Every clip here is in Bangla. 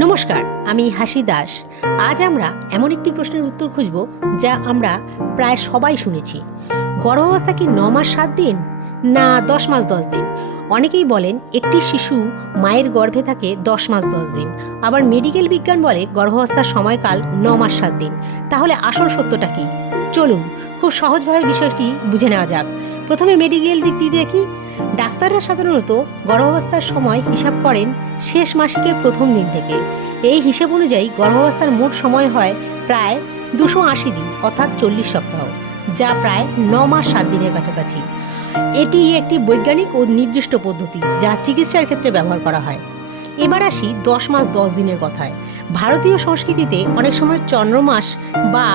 নমস্কার, আমি হাসি দাস। আজ আমরা এমন একটি প্রশ্নের উত্তর খুঁজব যা আমরা প্রায় সবাই শুনেছি। গর্ভাবস্থা কি 9 মাস 7 দিন না 10 মাস 10 দিন? অনেকেই বলেন একটি শিশু মায়ের গর্ভে থাকে 10 মাস 10 দিন। আবার মেডিকেল বিজ্ঞান বলে গর্ভাবস্থার সময়কাল 9 মাস 7 দিন। তাহলে আসল সত্যটা কি? চলুন খুব সহজভাবে বিষয়টি বুঝে নেওয়া যাক। প্রথমে মেডিকেল দিক দিয়ে দেখি। ডাক্তাররা সাধারণত গর্ভাবস্থার সময় হিসাব করেন শেষ মাসিকের প্রথম দিন থেকে। এই হিসেব অনুযায়ী গর্ভাবস্থার মোট সময় হয় প্রায় 280 দিন, অর্থাৎ 40 সপ্তাহ, যা প্রায় 9 মাস 7 দিনের কাছাকাছি। এটি একটি বৈজ্ঞানিক ও নির্দিষ্ট পদ্ধতি যা চিকিৎসার ক্ষেত্রে ব্যবহার করা হয়। এবার আসি 10 মাস 10 দিনের কথায়। ভারতীয় সংস্কৃতিতে অনেক সময় চন্দ্রমাস বা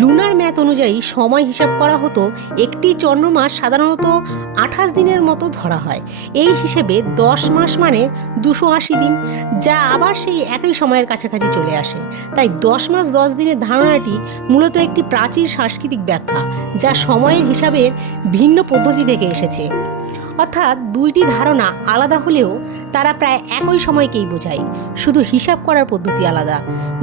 লুনার ম্যাথ অনুযায়ী সময় হিসাব করা হতো। একটি চন্দ্রমাস সাধারণত 28 দিনের মতো ধরা হয়। এই হিসেবে 10 মাস মানে 280 দিন, যা আবার সেই একই সময়ের কাছাকাছি চলে আসে। তাই 10 মাস 10 দিনের ধারণাটি মূলত একটি প্রাচীন সাংস্কৃতিক ব্যাখ্যা, যা সময়ের হিসাবের ভিন্ন পদ্ধতি থেকে এসেছে। অর্থাৎ দুইটি ধারণা আলাদা হলেও তারা প্রায় একই সময়কেই বোঝায়, শুধু হিসাব করার পদ্ধতি আলাদা।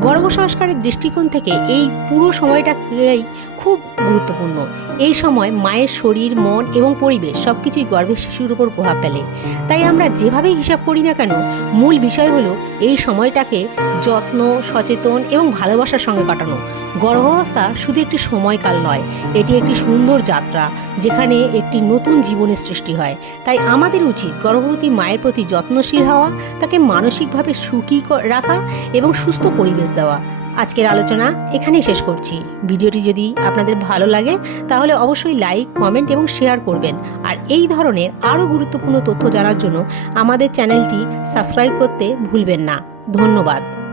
গর্ভসংস্কারের দৃষ্টিকোণ থেকে এই পুরো সময়টাকেই খুব গুরুত্বপূর্ণ। এই সময় মায়ের শরীর, মন এবং পরিবেশ সব কিছুই গর্ভের শিশুর উপর প্রভাব ফেলে। তাই আমরা যেভাবেই হিসাব করি না কেন, মূল বিষয় হলো এই সময়টাকে যত্ন, সচেতন এবং ভালোবাসার সঙ্গে কাটানো। গর্ভাবস্থা শুধু একটি সময়কাল নয়, এটি একটি সুন্দর যাত্রা যেখানে একটি নতুন জীবনের সৃষ্টি হয়। তাই আমাদের উচিত গর্ভবতী মায়ের প্রতি যত্নশীল হওয়া, তাকে মানসিকভাবে সুখী রাখা এবং সুস্থ পরিবেশ দেওয়া। আজকের আলোচনা এখানেই শেষ করছি। ভিডিওটি যদি আপনাদের ভালো লাগে তাহলে অবশ্যই লাইক, কমেন্ট এবং শেয়ার করবেন। আর এই ধরনের আরও গুরুত্বপূর্ণ তথ্য জানার জন্য আমাদের চ্যানেলটি সাবস্ক্রাইব করতে ভুলবেন না। ধন্যবাদ।